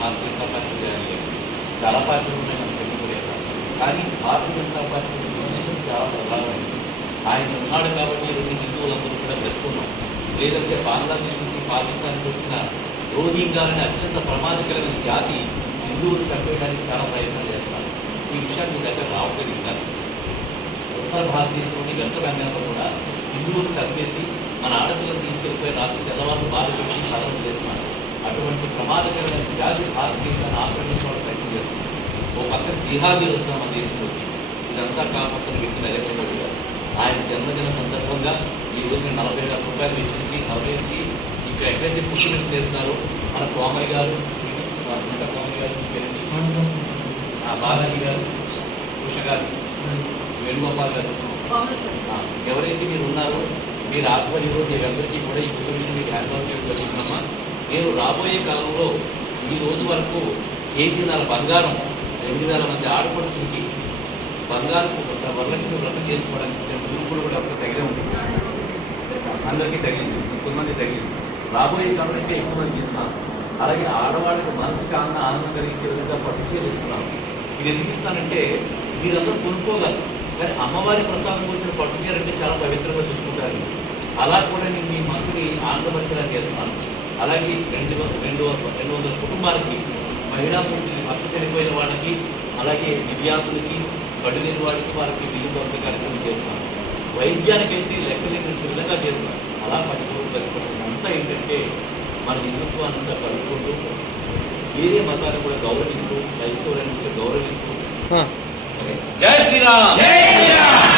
Bharatiya Janata party చాలా పార్టీలు ఉన్నాయి మనకు ఎన్నికలు. కానీ భారతీయ జనతా పార్టీ విశేషం చాలా ప్రధానమైంది. ఆయన ఉన్నాడు కాబట్టి ఈరోజు హిందువులందరూ కూడా బ్రతుకున్నాం. లేదంటే బంగ్లాదేశ్ నుంచి పాకిస్తాన్కి వచ్చిన రోహింగ్యాలని అత్యంత ప్రమాదకరమైన జాతి హిందువులు చంపేయడానికి చాలా ప్రయత్నం చేస్తారు. ఈ విషయాన్ని దగ్గర రావట్లేదు. ఇంకా ఉత్తర భారతదేశంలోని వెస్ట్ బెంగాల్లో కూడా హిందువులు చంపేసి మన ఆడపిల్లలు తీసుకెళ్ళిపోయి రాత్రి తెల్లవారు బాధ పెట్టి సాధన చేస్తున్నారు. అటువంటి ప్రమాదకరమైన జాతి భారతదేశాన్ని ఆక్రమించుకోవడం ప్రయత్నం చేస్తున్నారు. ఓ పక్కన జిహాదీలు వస్తున్నారు మన దేశంలోకి. ఇదంతా కాకపోతే వ్యక్తి నరేంద్ర మోడీ గారు ఆయన జన్మదిన సందర్భంగా ఈ రోజు 40,000 రూపాయలు వెచ్చించి నిర్వహించి ఇక్కడ ఎక్కడైతే పుష్పలు చేస్తున్నారు మన కోమయ్య గారు, కోమయ్య గారు, బాలాజీ గారు, ఉష గారు, వేణుగోపాల్ గారు, ఎవరైతే మీరు ఉన్నారో మీరు ఆధ్వర్యంలో మీరందరికీ కూడా ఈ కొత్త విషయం మీకు హ్యాండ్ ఓవర్ చేయడం జరుగుతున్నామా. నేను రాబోయే కాలంలో ఈ రోజు వరకు కేజీన్నర బంగారం 8,000 మంది ఆడపడుచులకి బంగారం వరలక్ష్మి వ్రతం చేసుకోవడానికి గ్రూపులు కూడా అప్పుడు తగిలే ఉంటుంది. అందరికీ తగిలింది, కొంతమంది తగిలింది. రాబోయే కాలం అయితే ఎక్కువ మంది ఇస్తున్నాను. అలాగే ఆడవాళ్ళకి మనసుకి ఆనందం కలిగించే విధంగా పట్టు చీరలు ఇస్తున్నాను. ఇది ఎందుకు ఇస్తానంటే మీరందరూ కొనుక్కోగలరు, కానీ అమ్మవారి ప్రసాదం గురించిన పట్టు చీర అంటే చాలా పవిత్రంగా చూసుకుంటారు. అలా కూడా నేను మీ మనసుని ఆనందపరిచేలా చేస్తున్నాను. అలాగే 200 కుటుంబాలకి మహిళా పురుషులకి భర్త చనిపోయిన వాళ్ళకి, అలాగే దివ్యాంగులకి, బడి లేని వాడికి వారికి బిల్లు పంపే కార్యక్రమం చేస్తున్నాను. వైద్యానికి అయితే లెక్కలేని విధంగా చేస్తున్నాను. అలా 10 కోట్లు ఖర్చు అంతా ఏంటంటే మన హిందుత్వాన్ని అంతా కలుపుకుంటూ వేరే మతాన్ని కూడా గౌరవిస్తూ, క్రైస్తవులను గౌరవిస్తూ. జై శ్రీరామ్.